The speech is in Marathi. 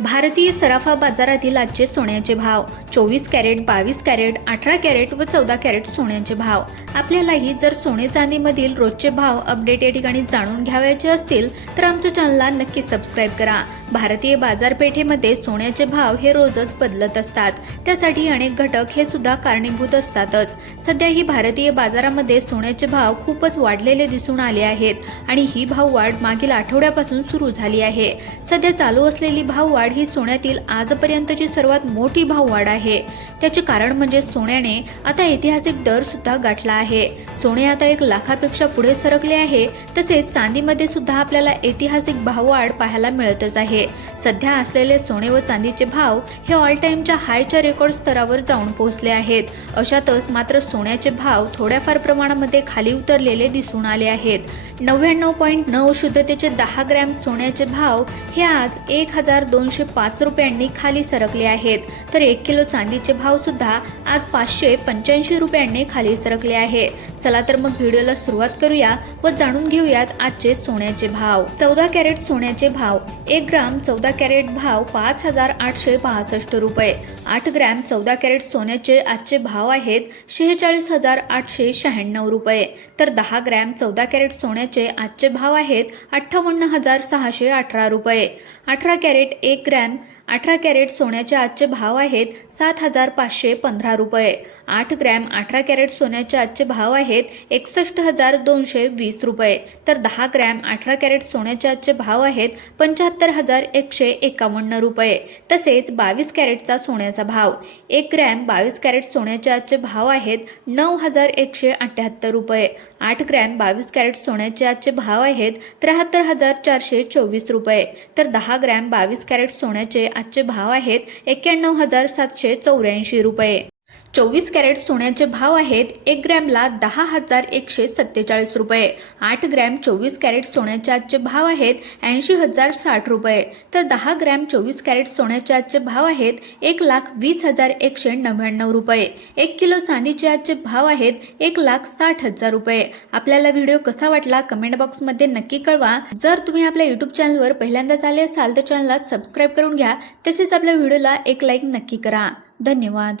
भारतीय सराफा बाजारातील आजचे सोन्याचे भाव 24 कॅरेट, 22 कॅरेट, 18 कॅरेट व 14 कॅरेट सोन्याचे भाव। आपल्यालाही जर सोने चांदीमधील रोजचे भाव अपडेट या ठिकाणी जाणून घ्यावयाचे असतील तर आमच्या चॅनलला नक्की सबस्क्राइब करा। भारतीय बाजारपेठेमध्ये सोन्याचे भाव हे रोजच बदलत असतात, त्यासाठी अनेक घटक हे सुद्धा कारणीभूत असतातच। सध्या ही भारतीय बाजारामध्ये सोन्याचे भाव खूपच वाढलेले दिसून आले आहेत आणि ही भाववाढ मागील आठवड्यापासून सुरू झाली आहे। सध्या चालू असलेली भाववाढ ही सोन्यातील आजपर्यंतची सर्वात मोठी भाववाढ आहे। त्याचे कारण म्हणजे सोन्याने आता ऐतिहासिक दर सुद्धा गाठला आहे। सोने आता 1 लाखापेक्षा पुढे सरकले आहे। तसेच चांदीमध्ये सुद्धा आपल्याला ऐतिहासिक भाववाढ पाहायला मिळतच आहे। सध्या असलेले सोने व चांदीचे भाव हे ऑल टाइमच्या हायच्या रेकॉर्ड स्तरावर जाऊन पोहोचले आहेत। अशातच मात्र सोन्याचे भाव थोड्याफार प्रमाणामध्ये खाली उतरलेले दिसून आले आहेत। 99.9 शुद्धतेचे 10 ग्रॅम सोन्याचे भाव हे आज 1205 रुपयांनी खाली सरकले आहेत, तर 1 किलो चांदीचे भाव सुद्धा आज 585 रुपयांनी खाली सरकले आहे। चला तर मग व्हिडिओला सुरुवात करूया व जाणून घेऊयात आजचे सोन्याचे भाव। 14 कॅरेट सोन्याचे भाव 1 ग्राम 14 कॅरेट भाव 5862 रुपये। 8 ग्रॅम 14 कॅरेट सोन्याचे आजचे भाव आहेत 46896 रुपये, तर 10 ग्रॅम 14 कॅरेट सोन्याचे आजचे भाव आहेत 58618 रुपये। 18 कॅरेट 1 ग्रॅम 18 कॅरेट सोन्याचे आजचे भाव आहेत 7515 रुपये। 8 ग्रॅम 18 कॅरेट सोन्याचे आजचे भाव आहेत 61220 रुपये, तर 10 ग्रॅम 18 कॅरेट सोन्याचे आजचे भाव आहेत 75151 रुपये। तसेच 22 कॅरेटचा सोन्याचा भाव 1 ग्रॅम 22 कॅरेट सोन्याचे आजचे भाव आहेत 9178 रुपये। 8 ग्रॅम 22 कॅरेट सोन्याचे आजचे भाव आहेत 73424 रुपये, तर 10 ग्रॅम 22 कॅरेट सोन्याचे आजचे भाव आहेत 91784 रुपये। 24 कॅरेट सोन्याचे भाव आहेत 1 ग्रॅमला 10147 रुपये। 8 ग्रॅम 24 कॅरेट सोन्याचे आजचे भाव आहेत 80060 रुपये, तर 10 ग्रॅम 24 कॅरेट सोन्याचे आजचे भाव आहेत 1,20,199 रुपये। 1 किलो चांदीचे आजचे भाव आहेत 1,60,000 रुपये। आपल्याला व्हिडिओ कसा वाटला कमेंट बॉक्समध्ये नक्की कळवा। जर तुम्ही आपल्या YouTube चॅनलवर पहिल्यांदाच आले असाल तर चॅनलला सबस्क्राइब करून घ्या। तसेच आपल्या व्हिडिओला एक लाईक नक्की करा। धन्यवाद।